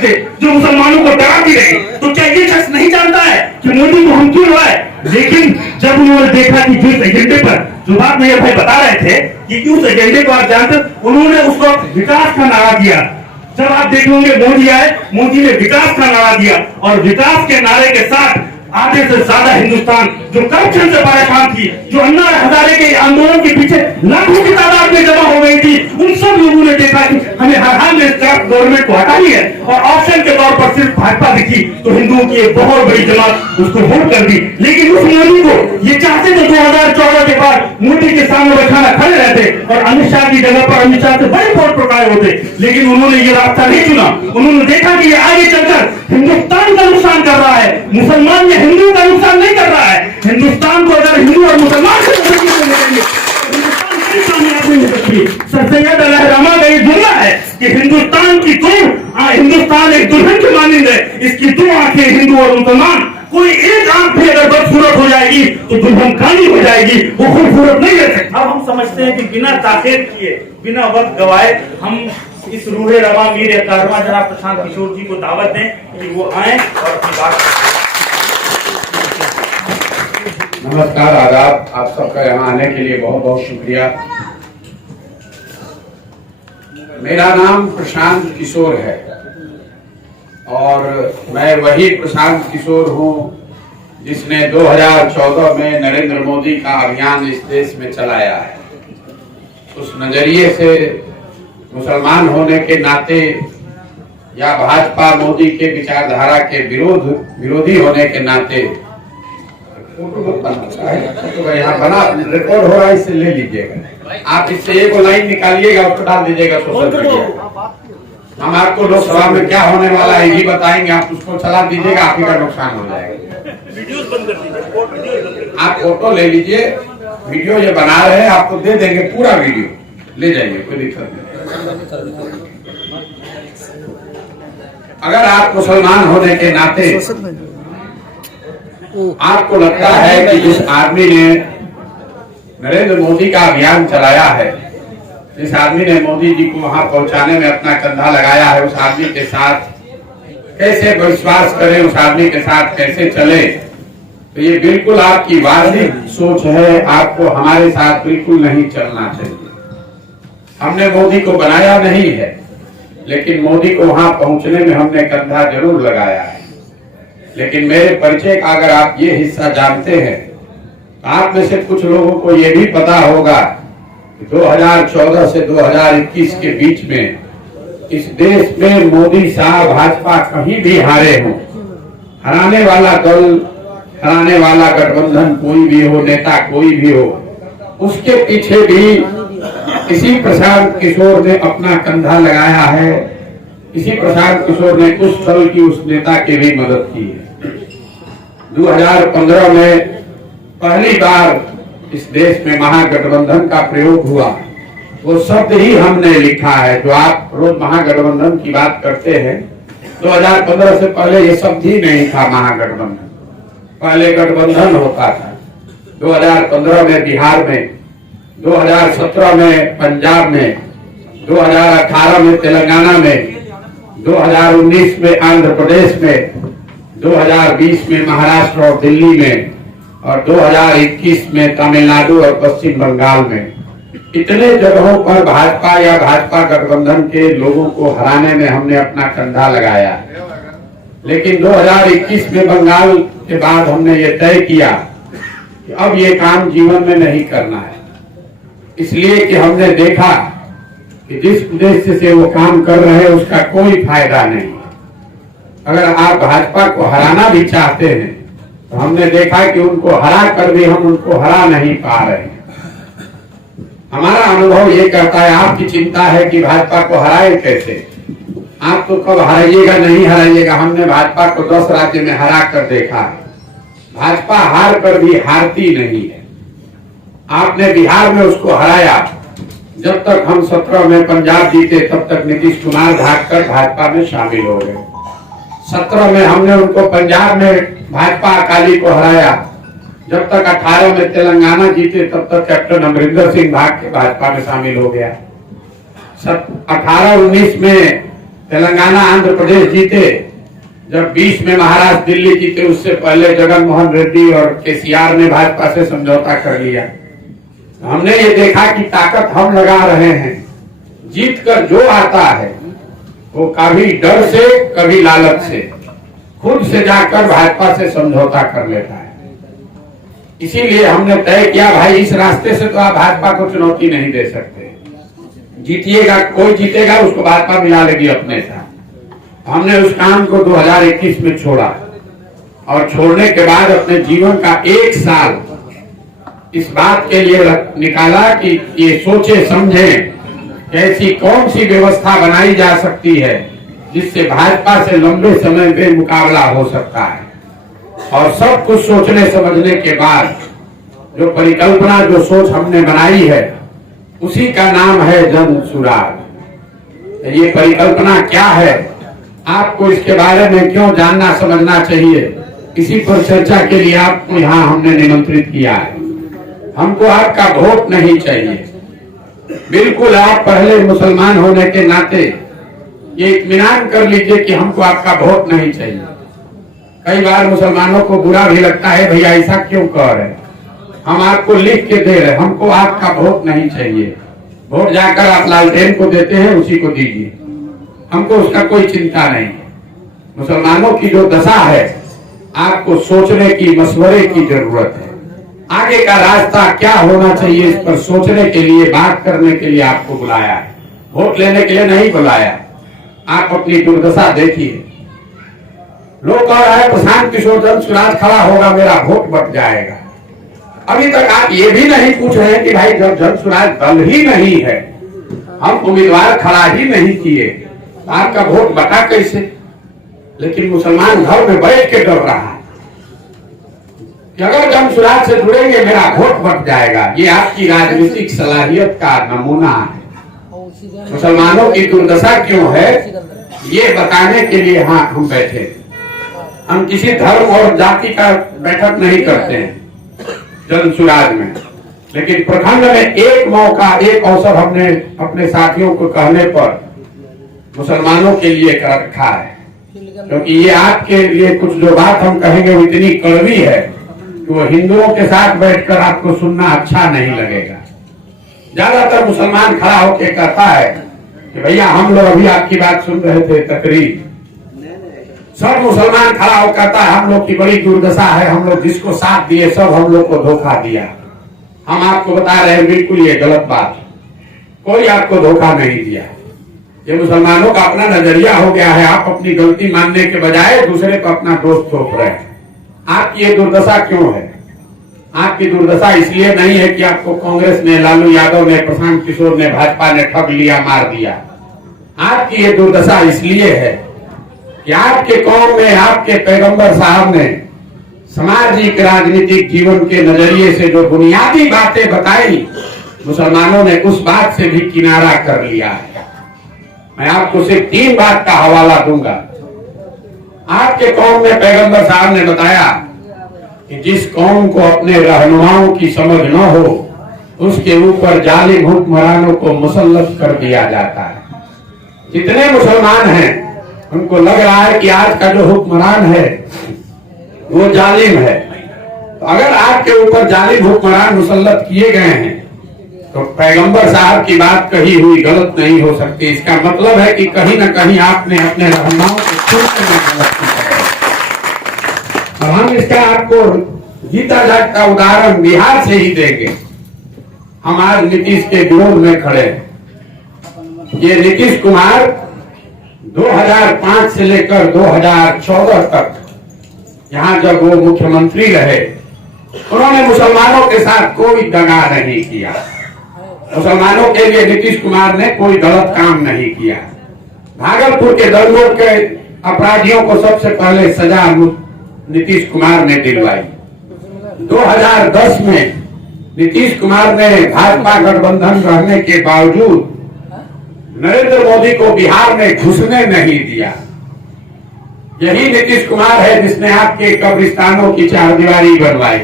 से जो मुसलमानों को डराती रही। तो क्या ये शख्स नहीं जानता है कि मोदी को हम क्यों लड़ाए? लेकिन जब उन्होंने देखा कि जिस एजेंडे पर, जो बात मेरे भाई बता रहे थे कि उस एजेंडे को आप जानते, उन्होंने उस वक्त विकास का नारा दिया। जब आप देख लोगे मोदी आए, मोदी ने विकास का नारा दिया और विकास के नारे के साथ आधे से ज्यादा हिंदुस्तान जो करप्शन से परेशान थी, जो अन्ना हजारे के आंदोलन के पीछे लाखों की तादाद में जमा हो गई थी, उन सब लोगों ने देखा कि हमें हर हाल में गवर्नमेंट को हटानी है और ऑप्शन के तौर पर सिर्फ भाजपा दिखी तो हिंदुओं की एक बहुत बड़ी जमात उसको वोट कर दी। लेकिन उस मोदी को ये चाहते थे 2014 के बाद मोदी के सामने बैठाना, खड़े रहते और अमित शाह की जगह पर अमित शाह से बड़े वोट पकाए होते, लेकिन उन्होंने ये रास्ता नहीं चुना। उन्होंने देखा कि ये आगे चलकर हिंदुस्तान का नुकसान कर रहा है, मुसलमान या हिंदू का नुकसान नहीं कर रहा है। हिंदुस्तान को अगर हिंदू और मुसलमान से सर सैयद अलहरामा का ये जुमला है कि हिंदुस्तान की हिंदुस्तान एक दुल्हन की मानिंद है, इसकी दो आंखें हिंदू और मुसलमान, कोई एक आंख भी अगर बदसूरत हो जाएगी तो दुल्हन काली हो जाएगी, वो खूबसूरत नहीं रह सकती। अब हम समझते हैं कि बिना ताखीर किए, बिना वक्त गवाए हम इस रूहे रवा मीर कारवां जनाब प्रशांत किशोर जी को दावत दें कि वो आए और अपनी बात। नमस्कार, आदाब। आप सबका यहाँ आने के लिए बहुत बहुत शुक्रिया। मेरा नाम प्रशांत किशोर है और मैं वही प्रशांत किशोर हूँ जिसने 2014 में नरेंद्र मोदी का अभियान इस देश में चलाया है। उस नजरिए से मुसलमान होने के नाते या भाजपा मोदी के विचारधारा के विरोधी होने के नाते फोटो यहाँ बना रिकॉर्ड हो रहा है, इससे ले लीजिएगा। आप इससे एक लाइन निकालिएगा, उसको डाल दीजिएगा सोशल मीडिया। हम आपको लोकसभा में क्या होने वाला है ये बताएंगे, आप उसको चला दीजिएगा, आप ही का नुकसान हो जाएगा। वीडियोस बंद कर दीजिए, आप फोटो ले लीजिए, वीडियो ये बना रहे हैं आपको दे देंगे, पूरा वीडियो ले जाइए, कोई दिक्कत नहीं। अगर आप मुसलमान होने के नाते आपको लगता है कि जिस आदमी ने नरेंद्र मोदी का अभियान चलाया है, जिस आदमी ने मोदी जी को वहां पहुंचाने में अपना कंधा लगाया है, उस आदमी के साथ कैसे विश्वास करें, उस आदमी के साथ कैसे चले, तो ये बिल्कुल आपकी वास्तविक सोच है। आपको हमारे साथ बिल्कुल नहीं चलना चाहिए। हमने मोदी को बनाया नहीं है, लेकिन मोदी को वहां पहुंचने में हमने कंधा जरूर लगाया है। लेकिन मेरे परिचय का अगर आप ये हिस्सा जानते हैं तो आप में से कुछ लोगों को ये भी पता होगा कि 2014 से 2021 के बीच में इस देश में मोदी शाह भाजपा कहीं भी हारे हो, हराने वाला दल, हराने वाला गठबंधन कोई भी हो, नेता कोई भी हो, उसके पीछे भी इसी प्रशांत किशोर ने अपना कंधा लगाया है। इसी प्रशांत किशोर ने उस दल की, उस नेता की भी मदद की है। 2015 में पहली बार इस देश में महागठबंधन का प्रयोग हुआ, वो शब्द ही हमने लिखा है। जो आप रोज महागठबंधन की बात करते हैं, 2015 से पहले ये शब्द ही नहीं था महागठबंधन। पहले गठबंधन होता था 2015 में बिहार में, 2017 में पंजाब में, 2018 में तेलंगाना में, 2019 में आंध्र प्रदेश में, 2020 में महाराष्ट्र और दिल्ली में और 2021 में तमिलनाडु और पश्चिम बंगाल में। इतने जगहों पर भाजपा या भाजपा गठबंधन के लोगों को हराने में हमने अपना कंधा लगाया। लेकिन 2021 में बंगाल के बाद हमने ये तय किया कि अब ये काम जीवन में नहीं करना है, इसलिए कि हमने देखा कि जिस उद्देश्य से वो काम कर रहे हैं उसका कोई फायदा नहीं। अगर आप भाजपा को हराना भी चाहते हैं तो हमने देखा कि उनको हरा कर भी हम उनको हरा नहीं पा रहे हैं। हमारा अनुभव ये कहता है, आपकी चिंता है कि भाजपा को हराए कैसे, आप तो कब हराइएगा नहीं हराइएगा। हमने भाजपा को 10 राज्य में हरा कर देखा है। भाजपा हार कर भी हारती नहीं है। आपने बिहार में उसको हराया, जब तक हम 17 में पंजाब जीते तब तक नीतीश कुमार भागकर भाजपा में शामिल हो गए। 17 में हमने उनको पंजाब में भाजपा अकाली को हराया, जब तक 18 में तेलंगाना जीते तब तक कैप्टन अमरिंदर सिंह भाग के भाजपा में शामिल हो गया। 18-19 में तेलंगाना आंध्र प्रदेश जीते, जब 20 में महाराष्ट्र दिल्ली जीते, उससे पहले जगन मोहन रेड्डी और केसीआर ने भाजपा से समझौता कर लिया। हमने ये देखा कि ताकत हम लगा रहे हैं, जीत कर जो आता है वो कभी डर से कभी लालच से खुद से जाकर भाजपा से समझौता कर लेता है। इसीलिए हमने तय किया भाई इस रास्ते से तो आप भाजपा को चुनौती नहीं दे सकते, जीतिएगा कोई जीतेगा उसको भाजपा मिला लेगी अपने साथ। हमने उस काम को 2021 में छोड़ा और छोड़ने के बाद अपने जीवन का 1 साल इस बात के लिए निकाला कि ये सोचे समझे ऐसी कौन सी व्यवस्था बनाई जा सकती है जिससे भाजपा से लंबे समय में मुकाबला हो सकता है। और सब कुछ सोचने समझने के बाद जो परिकल्पना जो सोच हमने बनाई है उसी का नाम है जन सुराज। ये परिकल्पना क्या है, आपको इसके बारे में क्यों जानना समझना चाहिए, इसी पर चर्चा के लिए आपको यहाँ हमने निमंत्रित किया है। हमको आपका वोट नहीं चाहिए, बिल्कुल आप पहले मुसलमान होने के नाते ये इत्मीनान कर लीजिए कि हमको आपका वोट नहीं चाहिए। कई बार मुसलमानों को बुरा भी लगता है, भैया ऐसा क्यों कह रहे, हम आपको लिख के दे रहे, हमको आपका वोट नहीं चाहिए। वोट जाकर आप लालटेन को देते हैं उसी को दीजिए, हमको उसका कोई चिंता नहीं। मुसलमानों की जो दशा है आपको सोचने की मशवरे की जरूरत है, आगे का रास्ता क्या होना चाहिए इस पर सोचने के लिए बात करने के लिए आपको बुलाया है, वोट लेने के लिए नहीं बुलाया। आप अपनी दुर्दशा देखिए, लोग कह रहा है प्रशांत किशोर जन सुराज खड़ा होगा मेरा वोट बट जाएगा। अभी तक आप ये भी नहीं पूछ रहे हैं कि भाई जब जन सुराज दल ही नहीं है, हम उम्मीदवार खड़ा ही नहीं किए, तो आपका वोट बटा कैसे। लेकिन मुसलमान घर में बैठ के डर रहा है कि अगर जन सुराज से जुड़ेंगे मेरा वोट बट जाएगा। ये आपकी राजनीतिक सलाहियत का नमूना है। मुसलमानों की दुर्दशा क्यों है ये बताने के लिए हाँ हम बैठे। हम किसी धर्म और जाति का बैठक नहीं करते हैं जन सुराज में, लेकिन प्रखंड में एक मौका एक अवसर हमने अपने साथियों को कहने पर मुसलमानों के लिए कर रखा है, क्योंकि ये आपके लिए कुछ जो बात हम कहेंगे वो इतनी कड़वी है कि वो हिंदुओं के साथ बैठकर आपको सुनना अच्छा नहीं लगेगा। ज्यादातर मुसलमान खड़ा होकर कहता है कि भैया हम लोग अभी आपकी बात सुन रहे थे तकरीर, सब मुसलमान खड़ा होकर कहता है हम लोग की बड़ी दुर्दशा है, हम लोग जिसको साथ दिए सब हम लोग को धोखा दिया। हम आपको बता रहे हैं बिल्कुल ये गलत बात, कोई आपको धोखा नहीं दिया। ये मुसलमानों का अपना नजरिया हो गया है, आप अपनी गलती मानने के बजाय दूसरे को अपना दोष थोप रहे हैं। आपकी ये दुर्दशा क्यों है? आपकी दुर्दशा इसलिए नहीं है कि आपको कांग्रेस ने, लालू यादव ने, प्रशांत किशोर ने, भाजपा ने ठग लिया, मार दिया। आपकी ये दुर्दशा इसलिए है कि आपके कौम में आपके पैगंबर साहब ने सामाजिक राजनीतिक जीवन के नजरिए से जो बुनियादी बातें बताई, मुसलमानों ने उस बात से भी किनारा कर लिया है। मैं आपको सिर्फ 3 बात का हवाला दूंगा। आपके कौम में पैगंबर साहब ने बताया कि जिस कौम को अपने रहनुमाओं की समझ न हो उसके ऊपर जालिम हुक्मरानों को मुसल्लत कर दिया जाता है। जितने मुसलमान हैं उनको लग रहा है कि आज का जो हुक्मरान है वो जालिम है। तो अगर आपके ऊपर जालिम हुक्मरान मुसल्लत किए गए हैं तो पैगंबर साहब की बात कही हुई गलत नहीं हो सकती। इसका मतलब है कि कहीं ना कहीं आपने अपने रहनुमाओं को छूटने में गलत की है। और हम इसका आपको जीता जागता उदाहरण बिहार से ही देंगे। हम आज नीतीश के विरोध में खड़े हैं। ये नीतीश कुमार 2005 से लेकर 2014 तक यहाँ जब वो मुख्यमंत्री रहे, उन्होंने मुसलमानों के साथ कोई दगा नहीं किया। मुसलमानों के लिए नीतीश कुमार ने कोई गलत काम नहीं किया। भागलपुर के दंगों के अपराधियों को सबसे पहले सजा नीतीश कुमार ने दिलवाई। 2010 में नीतीश कुमार ने भाजपा गठबंधन रहने के बावजूद नरेंद्र मोदी को बिहार में घुसने नहीं दिया। यही नीतीश कुमार है जिसने आपके कब्रिस्तानों की चारदीवारी बनवाई।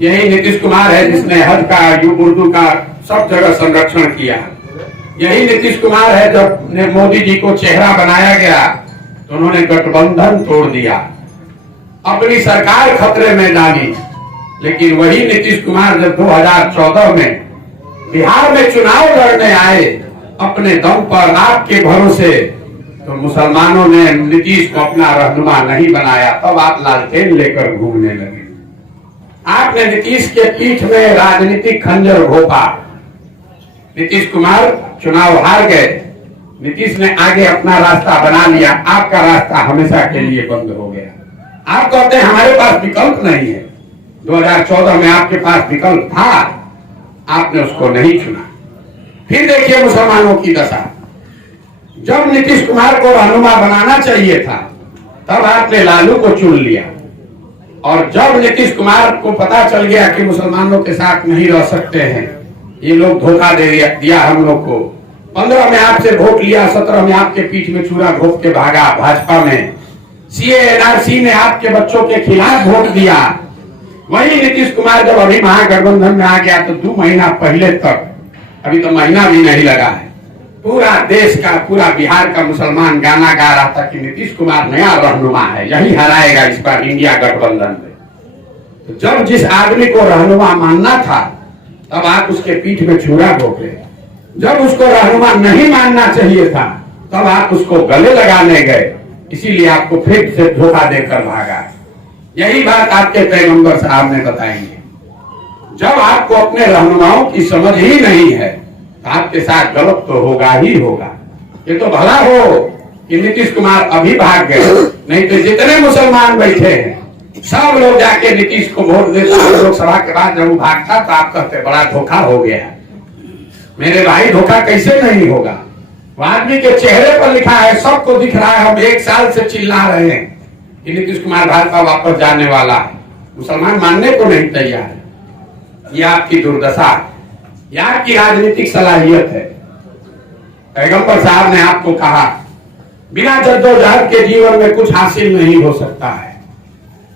यही नीतीश कुमार है जिसने हज का, उर्दू का सब जगह संरक्षण किया। यही नीतीश कुमार है। जब मोदी जी को चेहरा बनाया गया तो उन्होंने गठबंधन तोड़ दिया, अपनी सरकार खतरे में डाली। लेकिन वही नीतीश कुमार जब 2014 में बिहार में चुनाव लड़ने आए अपने दम पर, आपके भरोसे, तो मुसलमानों ने नीतीश को अपना रहनुमा नहीं बनाया। तब आप लालटेन लेकर घूमने लगे। आपने नीतीश के पीठ में राजनीतिक खंजर घोंपा। नीतीश कुमार चुनाव हार गए, नीतीश ने आगे अपना रास्ता बना लिया, आपका रास्ता हमेशा के लिए बंद हो गया। आप कहते हैं हमारे पास विकल्प नहीं है। 2014 में आपके पास विकल्प था, आपने उसको नहीं चुना। फिर देखिए मुसलमानों की दशा। जब नीतीश कुमार को रहनुमा बनाना चाहिए था तब आपने लालू को चुन लिया, और जब नीतीश कुमार को पता चल गया कि मुसलमानों के साथ नहीं रह सकते हैं, ये लोग धोखा दे दिया हम लोग को। 15 में आपसे वोट लिया, 17 में आपके पीठ में छुरा घोंप के भागा भाजपा में। सीए एनआरसी में आपके बच्चों के खिलाफ वोट दिया। वही नीतीश कुमार जब अभी महागठबंधन में आ गया तो 2 महीना पहले तक, अभी तो महीना भी नहीं लगा है, पूरा देश का, पूरा बिहार का मुसलमान गाना गा रहा था कि नीतीश कुमार नया रहनुमा है, यही हराएगा इस बार इंडिया गठबंधन में। तो जब जिस आदमी को रहनुमा मानना था तब आप उसके पीठ में छुरा घोंपे। जब उसको रहनुमा नहीं मानना चाहिए था तब आप उसको गले लगाने गए, इसीलिए आपको फिर से धोखा देकर भागा। यही बात आपके पैगंबर साहब ने बताई है। जब आपको अपने रहनुमाओं की समझ ही नहीं है तो आपके साथ गलत तो होगा ही होगा। ये तो भला हो कि नीतीश कुमार अभी भाग गए, नहीं तो जितने मुसलमान बैठे हैं सब लोग जाके नीतीश को वोट देते। लोकसभा के बाद जब वो भागता तो आप कहते बड़ा धोखा हो गया। मेरे भाई धोखा कैसे नहीं होगा? वो आदमी के चेहरे पर लिखा है, सबको दिख रहा है। हम 1 साल से चिल्ला रहे हैं कि नीतीश कुमार भाजपा वापस जाने वाला है, मुसलमान मानने को नहीं तैयार है। ये आपकी दुर्दशा, ये आपकी राजनीतिक सलाहियत है। पैगंबर साहब ने आपको कहा बिना जद्दोजहद के जीवन में कुछ हासिल नहीं हो सकता है।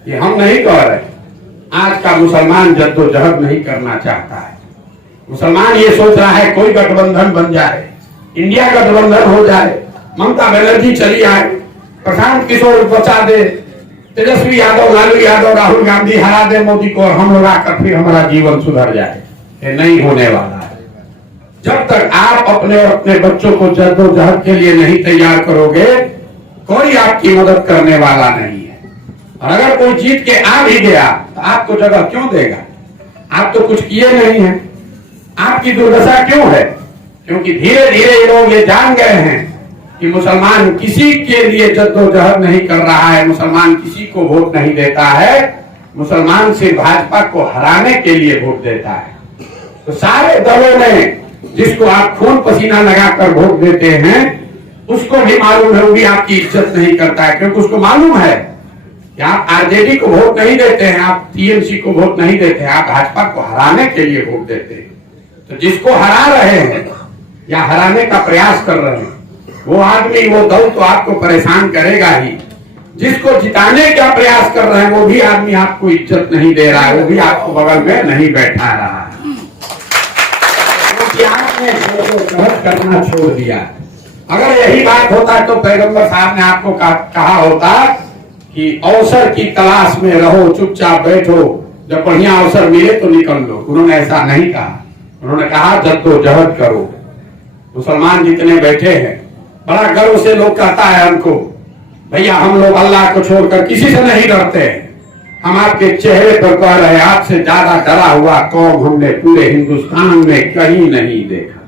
ये हम नहीं कह रहे। आज का मुसलमान जद्दोजहद नहीं करना चाहता है। मुसलमान ये सोच रहा है कोई गठबंधन बन जाए, इंडिया गठबंधन हो जाए, ममता बनर्जी चली आए, प्रशांत किशोर बचा दे, तेजस्वी यादव, लालू यादव, राहुल गांधी हरा दे मोदी को, और हम लोग आकर फिर हमारा जीवन सुधर जाए। ये नहीं होने वाला है। जब तक आप अपने अपने बच्चों को जद्दोजहद के लिए नहीं तैयार करोगे, कोई आपकी मदद करने वाला नहीं है। और अगर कोई जीत के आ भी गया तो आपको जगह क्यों देगा? आप तो कुछ किए नहीं हैं। आपकी दुर्दशा क्यों है? क्योंकि धीरे धीरे ये लोग ये जान गए हैं कि मुसलमान किसी के लिए जद्दोजहद नहीं कर रहा है, मुसलमान किसी को वोट नहीं देता है, मुसलमान सिर्फ भाजपा को हराने के लिए वोट देता है। तो सारे दलों में जिसको आप खून पसीना लगाकर वोट देते हैं उसको भी मालूम है वो भी आपकी इज्जत नहीं करता है, क्योंकि उसको मालूम है कि आप आरजेडी को वोट नहीं देते हैं, आप टीएमसी को वोट नहीं देते हैं, आप भाजपा को हराने के लिए वोट देते हैं। तो जिसको हरा रहे हैं या हराने का प्रयास कर रहे हैं वो आदमी, वो दल तो आपको परेशान करेगा ही। जिसको जिताने का प्रयास कर रहे हैं वो भी आदमी आपको इज्जत नहीं दे रहा है, वो भी आपको बगल में नहीं बैठा रहा है, क्योंकि आपने जद्दोजहद करना छोड़ दिया। अगर यही बात होता तो पैगंबर साहब ने आपको कहा होता कि अवसर की तलाश में रहो, चुपचाप बैठो, जब बढ़िया अवसर मिले तो निकल लो। उन्होंने ऐसा नहीं कहा। उन्होंने कहा जद्दोजहद करो। मुसलमान जितने बैठे हैं, बड़ा गर्व से लोग कहता है हमको, भैया हम लोग अल्लाह को छोड़कर किसी से नहीं डरते हैं। हम आपके चेहरे पर कह रहे हैं आपसे ज्यादा डरा हुआ कौम हमने पूरे हिंदुस्तान में कहीं नहीं देखा।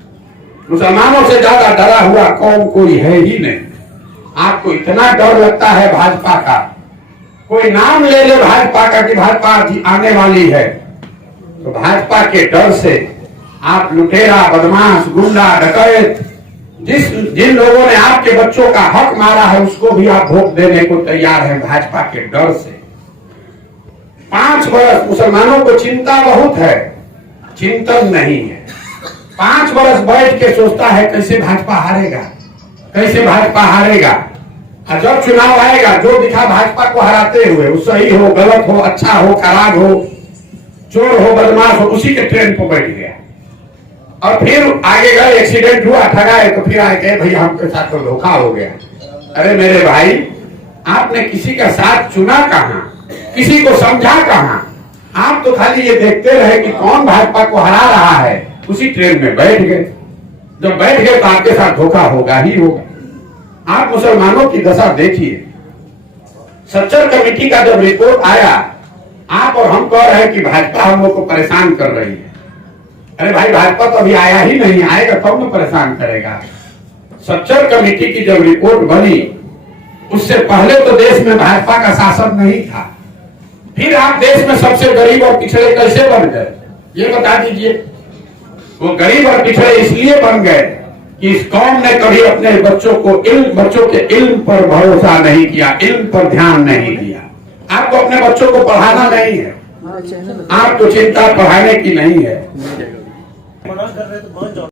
मुसलमानों से ज्यादा डरा हुआ कौम कोई है ही नहीं। आपको इतना डर लगता है भाजपा का, कोई नाम ले ले भाजपा का कि भाजपा आने वाली है, तो भाजपा के डर से आप लुटेरा, बदमाश, गुंडा, डकैत, जिन लोगों ने आपके बच्चों का हक मारा है उसको भी आप वोट देने को तैयार हैं भाजपा के डर से। 5 वर्ष मुसलमानों को चिंता बहुत है, चिंतन नहीं है। 5 वर्ष बैठ के सोचता है कैसे भाजपा हारेगा, कैसे भाजपा हारेगा। और जब चुनाव आएगा जो दिखा भाजपा को हराते हुए, वो सही हो, गलत हो, अच्छा हो, खराब हो, चोर हो, बदमाश हो, उसी के ट्रेन पर बैठ गया। और फिर आगे गए, एक्सीडेंट हुआ, ठगाए, तो फिर आए कहे भैया हमके साथ तो धोखा हो गया। अरे मेरे भाई, आपने किसी का साथ चुना कहाँ, किसी को समझा कहाँ? आप तो खाली ये देखते रहे कि कौन भाजपा को हरा रहा है, उसी ट्रेन में बैठ गए। जब बैठ गए तो आपके साथ धोखा होगा ही होगा। आप मुसलमानों की दशा देखिए। सच्चर कमेटी का जब रिपोर्ट आया, आप और हम कह रहे हैं कि भाजपा हम लोग को परेशान कर रही है। अरे भाई, भाजपा तो अभी आया ही नहीं, आएगा तब न परेशान करेगा। सच्चर कमेटी की जब रिपोर्ट बनी, उससे पहले तो देश में भाजपा का शासन नहीं था। फिर आप देश में सबसे गरीब और पिछड़े कैसे बन गए, ये बता दीजिए। वो गरीब और पिछड़े इसलिए बन गए कि इस कौम ने कभी अपने बच्चों के इल्म पर भरोसा नहीं किया, इल्म पर ध्यान नहीं दिया। आपको अपने बच्चों को पढ़ाना नहीं है, आपको चिंता पढ़ाने की नहीं है।